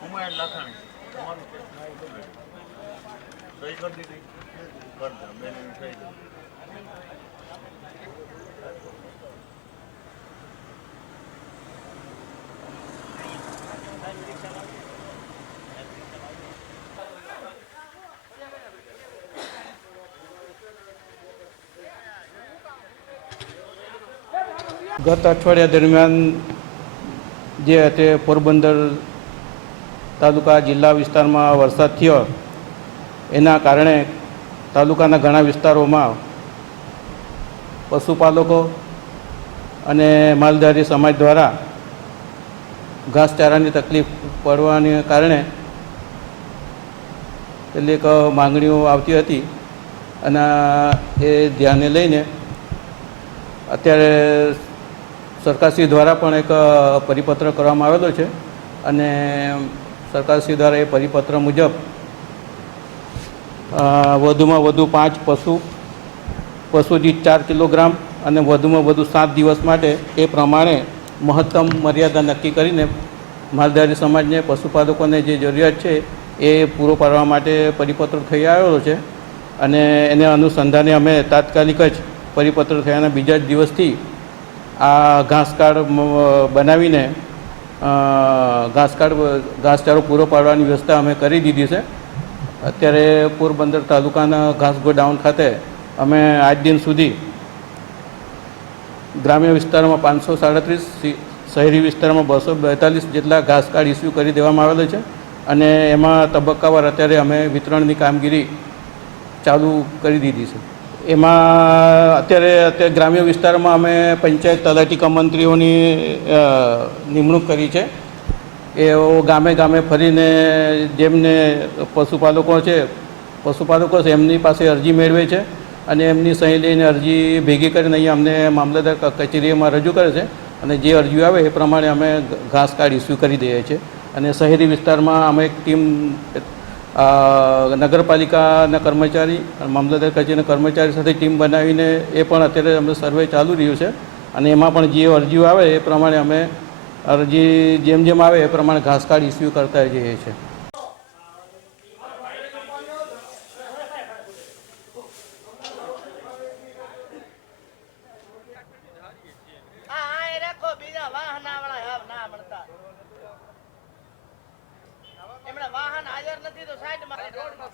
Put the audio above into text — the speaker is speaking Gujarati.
હુમાયણ લાખાણી. તમારું સહી કરી દીધી. કરી દો. બેન સહી કરી ગત અઠવાડિયા દરમિયાન જે તે પોરબંદર તાલુકા જિલ્લા વિસ્તારમાં વરસાદ થયો, એના કારણે તાલુકાના ઘણા વિસ્તારોમાં પશુપાલકો અને માલધારી સમાજ દ્વારા ઘાસચારાની તકલીફ પડવાને કારણે કેટલીક માંગણીઓ આવતી હતી અને એ ધ્યાને લઈને અત્યારે સરકારશ્રી દ્વારા પણ એક પરિપત્ર કરવામાં આવેલો છે અને સરકારશ્રી દ્વારા એ પરિપત્ર મુજબ વધુમાં વધુ પાંચ પશુ પશુ ચાર કિલોગ્રામ અને વધુમાં વધુ સાત દિવસ માટે એ પ્રમાણે મહત્તમ મર્યાદા નક્કી કરીને માલધારી સમાજને, પશુપાલકોને જે જરૂરિયાત છે એ પૂરો પાડવા માટે પરિપત્ર થઈ આવેલો છે. અને એને અનુસંધાને અમે તાત્કાલિક જ પરિપત્ર થયાના બીજા જ દિવસથી આ ઘાસકાળ બનાવીને ઘાસકાળ ઘાસચારો પૂરો પાડવાની વ્યવસ્થા અમે કરી દીધી છે. અત્યારે પોરબંદર તાલુકાના ઘાસગો ડાઉન ખાતે અમે આજ દિન સુધી ગ્રામ્ય વિસ્તારમાં પાંચસો સાડત્રીસ શહેરી વિસ્તારમાં બસો બેતાલીસ જેટલા ઘાસ કાર્ડ ઇસ્યુ કરી દેવામાં આવેલો છે અને એમાં તબક્કાવાર અત્યારે અમે વિતરણની કામગીરી ચાલુ કરી દીધી છે. એમાં અત્યારે અત્યારે ગ્રામ્ય વિસ્તારમાં અમે પંચાયત તલાટી મંત્રીઓની નિમણૂક કરી છે. એઓ ગામે ગામે ફરીને જેમને પશુપાલકો છે પશુપાલકો છે, એમની પાસે અરજી મેળવે છે અને એમની સહી લઈને અરજી ભેગી કરીને અહીંયા અમને મામલતદાર કચેરીમાં રજૂ કરે છે અને જે અરજીઓ આવે એ પ્રમાણે અમે ઘાસ કાર્ડ ઇસ્યુ કરી દઈએ છીએ. અને શહેરી વિસ્તારમાં અમે એક ટીમ નગરપાલિકાના કર્મચારી મામલતદાર કચેરીના કર્મચારી સાથે ટીમ બનાવીને એ પણ અત્યારે અમે સર્વે ચાલુ રહ્યું છે. અને એમાં પણ જે અરજીઓ આવે એ પ્રમાણે અમે અરજી જેમ જેમ આવે એ પ્રમાણે ઘાસ કાર્ડ ઇસ્યુ કરતા જઈએ છીએ. એમણે વાહન હાજર નથી તો સાઈડમાં રોડમાં